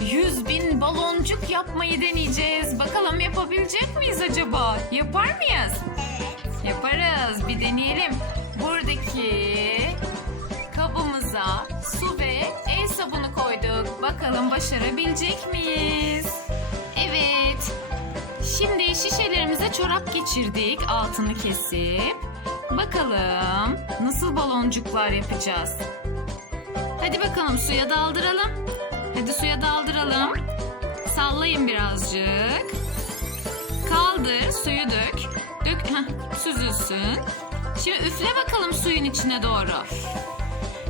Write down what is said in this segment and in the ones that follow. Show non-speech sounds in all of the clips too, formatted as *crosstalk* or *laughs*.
100 bin baloncuk yapmayı deneyeceğiz. Bakalım yapabilecek miyiz acaba? Yapar mıyız? Evet. Yaparız. Bir deneyelim. Buradaki kabımıza su ve el sabunu koyduk. Bakalım başarabilecek miyiz? Evet. Şimdi şişelerimize çorap geçirdik altını kesip. Bakalım nasıl baloncuklar yapacağız. Hadi bakalım suya daldıralım. Hadi suya daldıralım. Sallayın birazcık. Kaldır, suyu dök. Dök, süzülsün. Şimdi üfle bakalım suyun içine doğru.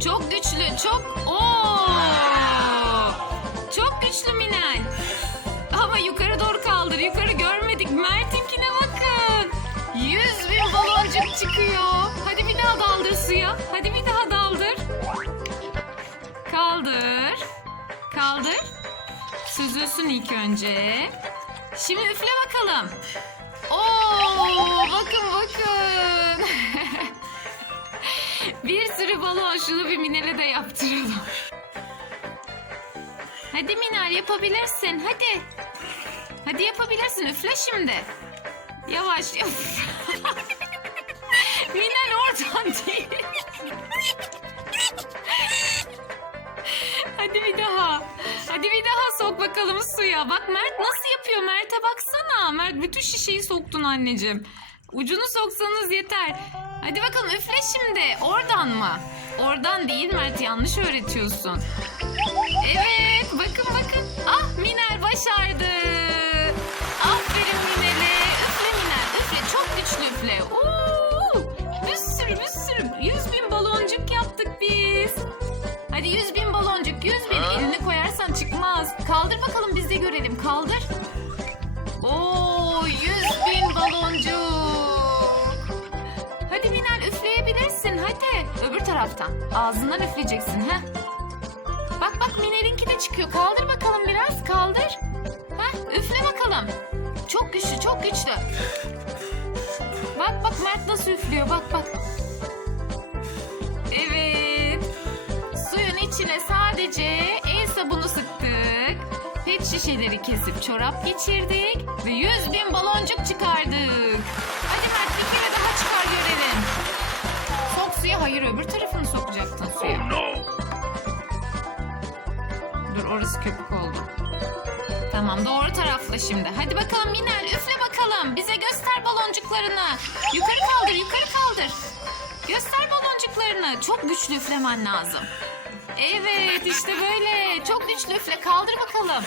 Çok güçlü, çok... Oo! Çok güçlü Minel. Ama yukarı doğru kaldır, yukarı görmedik. Mert'inkine bakın. Yüz bin baloncuk çıkıyor. Hadi bir daha daldır suya. Hadi bir daha daldır. Kaldır. Kaldır. Süzülsün ilk önce. Şimdi üfle bakalım. Oo, bakın bakın. *laughs* bir sürü balon şunu bir Minel'e de yaptıralım. Hadi Minel yapabilirsin. Hadi. Hadi yapabilirsin. Üfle şimdi. Yavaş yap. *laughs* Minel oradan değil. Sok bakalım suya. Bak Mert nasıl yapıyor? Mert'e baksana. Mert bütün şişeyi soktun anneciğim. Ucunu soksanız yeter. Hadi bakalım üfle şimdi. Oradan mı? Oradan değil Mert yanlış öğretiyorsun. Evet bakın bakın. Ah Minel görelim. Kaldır. Oo, yüz bin baloncuk. Hadi Minel üfleyebilirsin. Hadi. Öbür taraftan. Ağzından üfleyeceksin. ha. Bak bak Minel'inki de çıkıyor. Kaldır bakalım biraz. Kaldır. Heh, üfle bakalım. Çok güçlü, çok güçlü. Bak bak Mert nasıl üflüyor. Bak bak. Evet. Suyun içine sadece şişeleri kesip çorap geçirdik. Ve 100 bin baloncuk çıkardık. Hadi Mert bir kere daha çıkar görelim. Sok suya. Hayır öbür tarafını sokacaktın suya. Dur orası köpük oldu. Tamam doğru tarafla şimdi. Hadi bakalım Minel üfle bakalım. Bize göster baloncuklarını. Yukarı kaldır yukarı kaldır. Göster baloncuklarını. Çok güçlü üflemen lazım. Evet işte böyle. Çok güçlü üfle. Kaldır bakalım.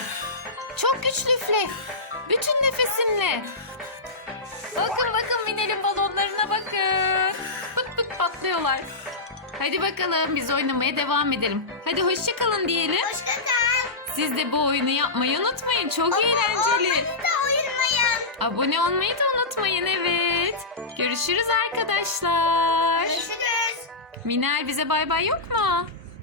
Çok güçlü üfle. Bütün nefesinle. Bakın bakın Minel'in balonlarına bakın. Pıt pıt patlıyorlar. Hadi bakalım biz oynamaya devam edelim. Hadi hoşça kalın diyelim. Hoşça kal. Siz de bu oyunu yapmayı unutmayın. Çok eğlenceli. Olmadı da. Abone olmayı da unutmayın evet. Görüşürüz arkadaşlar. Görüşürüz. Minel bize bay bay yok mu?